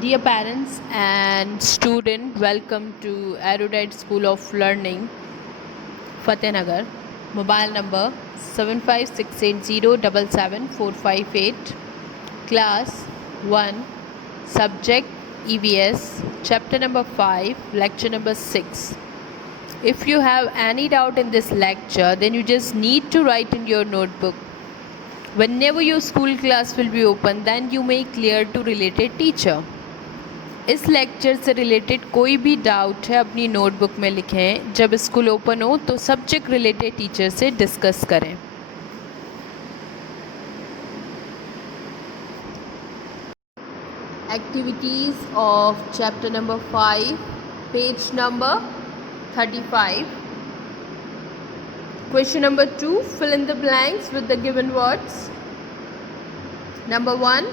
Dear parents and student, welcome to Erudite School of Learning, Fatehnagar. Mobile number 7568077458. Class 1. Subject EVS. Chapter number 5. Lecture number 6. If you have any doubt in this lecture, then you just need to write in your notebook. Whenever your school class will be open, then you may clear to related teacher. इस lecture से related कोई भी doubt है अपनी notebook में लिखें। जब school open हो तो सब्जेक्ट रिलेटेड टीचर से डिस्कस करें। Activities of chapter number 5, page number 35। Question number 2, fill in the blanks with the given words. Number 1,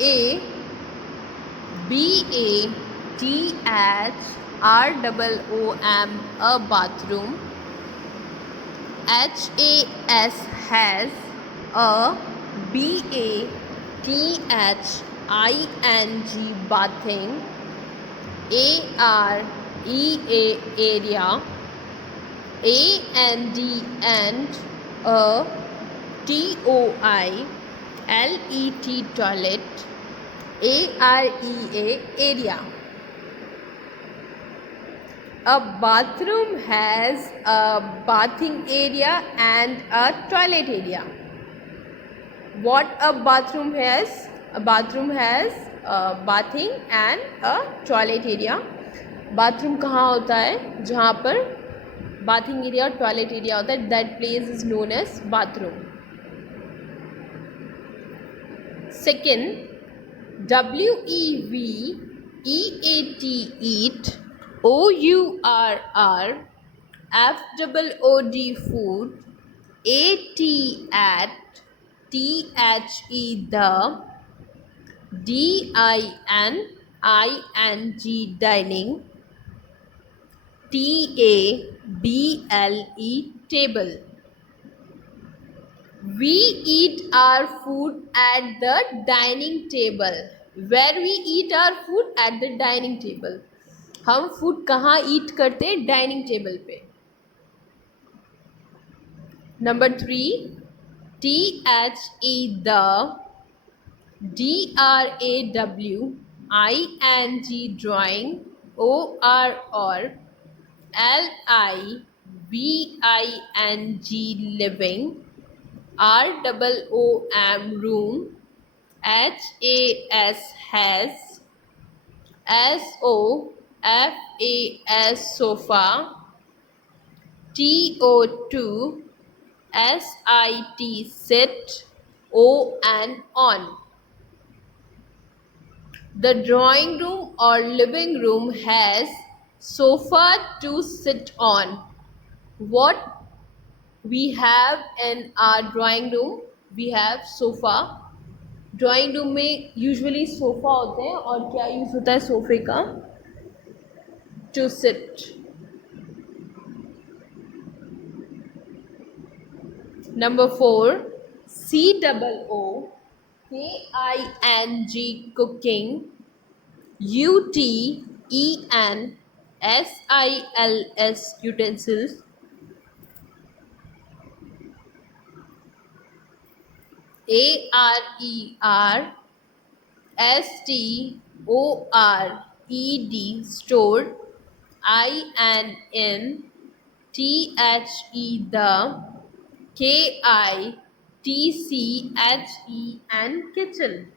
a BATHROOM, a bathroom. HAS, has. A BATHING, bathing. AREA, area. AND, and. A TOILET, toilet. AREA, area. A bathroom has a bathing area and a toilet area. What a bathroom has? A bathroom has a bathing and a toilet area. Bathroom कहाँ होता है? जहाँ पर bathing area और toilet area होता है, that place is known as bathroom. Second, WEVEAT, eat. OURR, FOOD, food. AT, at. THE, the. DINING, dining. TABLE, table. We eat our food at the dining table. Where we eat our food? At the dining table. हम food कहाँ ईट करते हैं? Dining table पे. Number 3, THE, the. DRAWING, drawing. OR, LIVING, living. ROOM, room. HAS, has. SOFAS, sofa. TO2, SIT, sit. on. The drawing room or living room has sofa to sit on. What we have in our drawing room? We have sofa. Drawing room में usually sofa होते हैं और क्या use होता है सोफ़े का? To sit. Number 4, COOKING, cooking. UTENSILS, utensils. ARERSTORED, stored. INNTHE, the. KITCHE, and kitchen.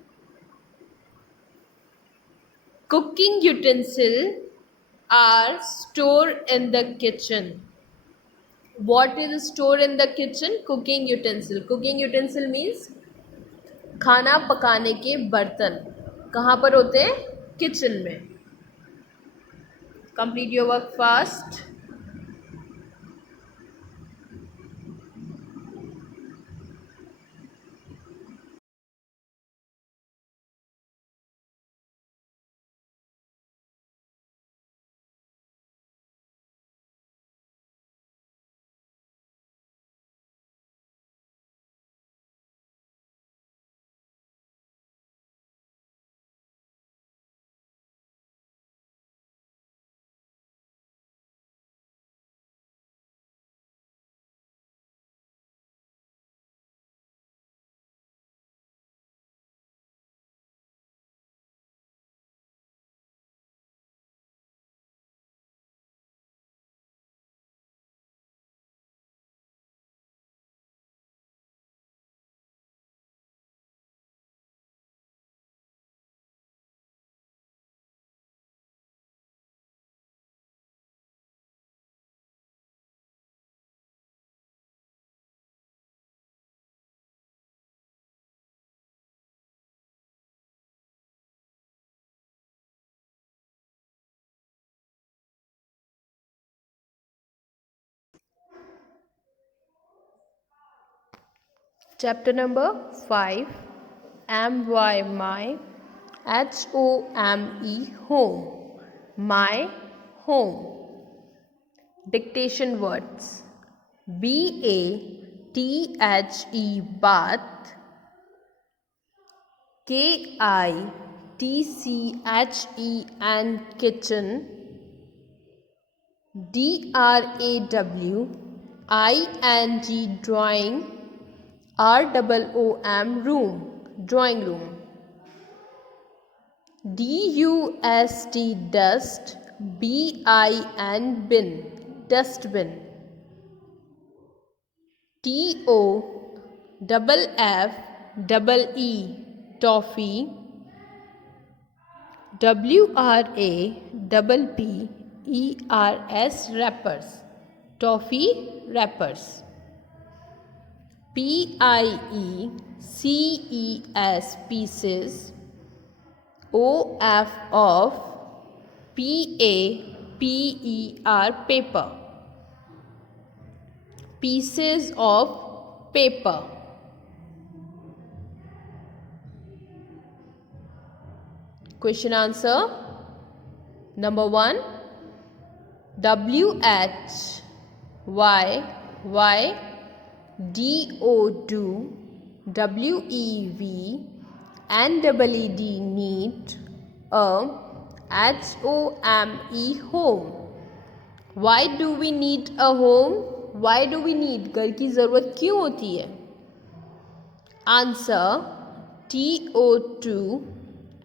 Cooking utensils are stored in the kitchen. What is stored in the kitchen? Cooking utensil. Cooking utensil means खाना पकाने के बर्तन. कहाँ पर होते हैं? Kitchen में. Complete your work fast. Chapter number 5. My, HOME, home. My home. Dictation words. BATHE, bath. KITCHE, and kitchen. DRAWING, drawing. ROOM, room, drawing room. DUST, dust. BIN, dustbin. TOFFEE, toffee. WRAPPERS, wrappers, toffee wrappers. PIECES, pieces. OF, PAPER, paper, pieces of paper. Question answer. Number 1, WHYY, DO, WEV, and EED, neat. HOME, home. Why do we need a home? Why do we need? घर की ज़रूरत क्यों होती है? Answer. TO2,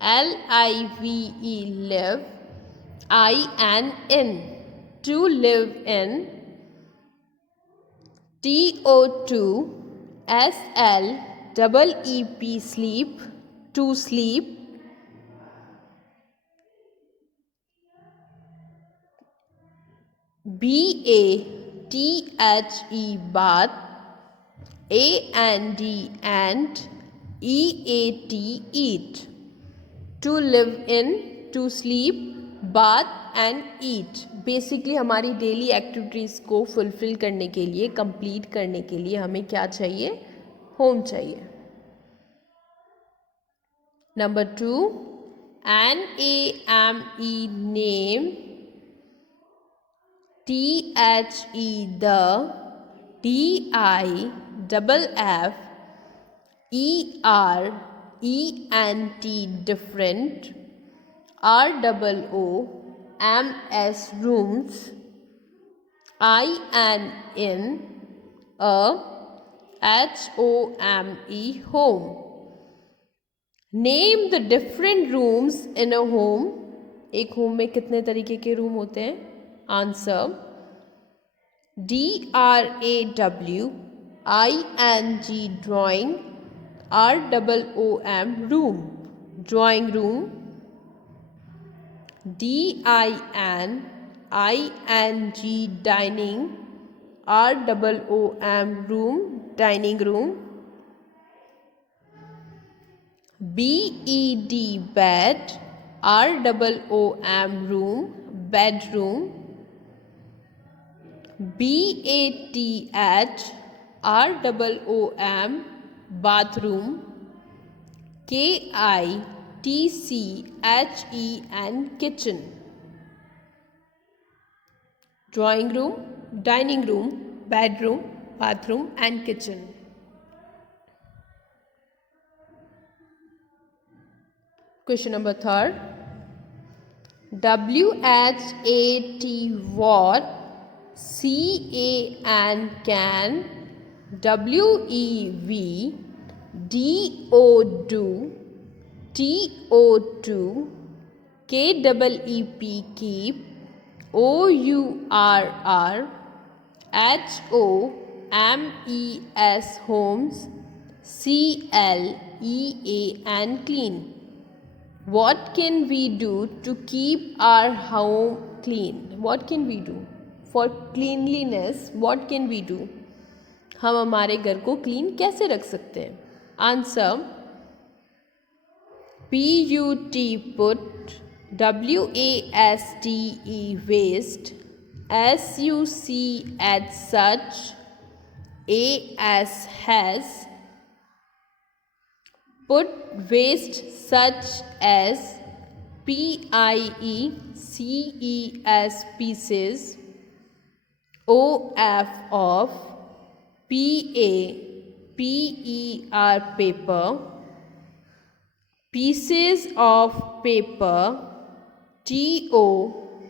LIVE, live. IN, to live in. TO2, SLEEP, sleep, to sleep. BATHE, bath. AND, and. EAT, eat. To live in, to sleep, bath and eat. Basically हमारी daily activities को fulfil करने के लिए, complete करने के लिए हमें क्या चाहिए? होम चाहिए. Number 2, NAME, name. THE, the. DIFF, ERENT, different. ROOMS, rooms. INN, HOME, home. Name the different rooms in a home. एक होम में कितने तरीके के रूम होते हैं? Answer. DRAWING, drawing. ROOM, room, drawing room. DINING, dining. ROOM, room, dining room. BED, bed. ROOM, room, bedroom. BATH, ROOM, bathroom. KITCHE, and kitchen. Drawing room, dining room, bedroom, bathroom and kitchen. Question number 3. WHAT, what. CAN, can. WEV, do. TO2, KEEP, keep. OURR, HOMES, homes. CLEA, and clean. What can we do to keep our home clean? What can we do for cleanliness? What can we do? हम हमारे घर को clean कैसे रख सकते हैं? Answer. PUT, put. WASTE, waste. SUC, as such. AS, has. Put waste such as PIECES pieces, OF of PAPER paper, pieces of paper, TOFFE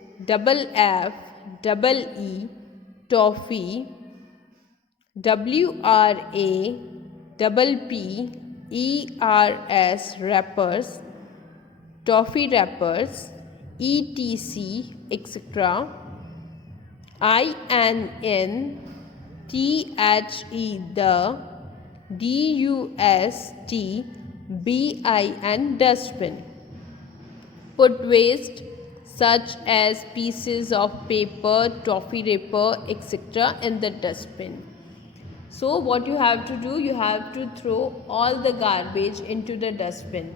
toffee, WRAPPERS wrappers, toffee wrappers, ETC etc. INNTHE the, DUSTBIN dustbin. Put waste such as pieces of paper, toffee wrapper etc. in the dustbin. So what you have to do, you have to throw all the garbage into the dustbin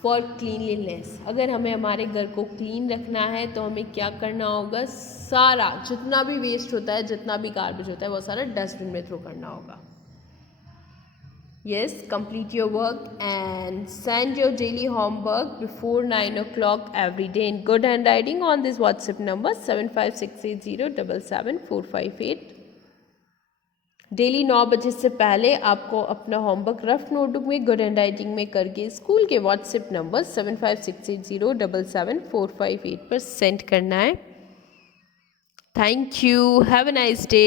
for cleanliness. अगर हमें हमारे घर को clean रखना है तो हमें क्या करना होगा, सारा जितना भी वेस्ट होता है, जितना भी गार्बेज होता है, वो सारा डस्टबिन में थ्रो करना होगा. Yes, complete your work and send your daily homework before 9 o'clock every day in good handwriting on this WhatsApp number 7568077458. Daily 9 बजे से पहले आपको अपना होमवर्क रफ नोटबुक में गुड हैंड राइटिंग में करके स्कूल के व्हाट्सएप नंबर 7568077458 पर सेंड करना है. Thank you. Have a nice day.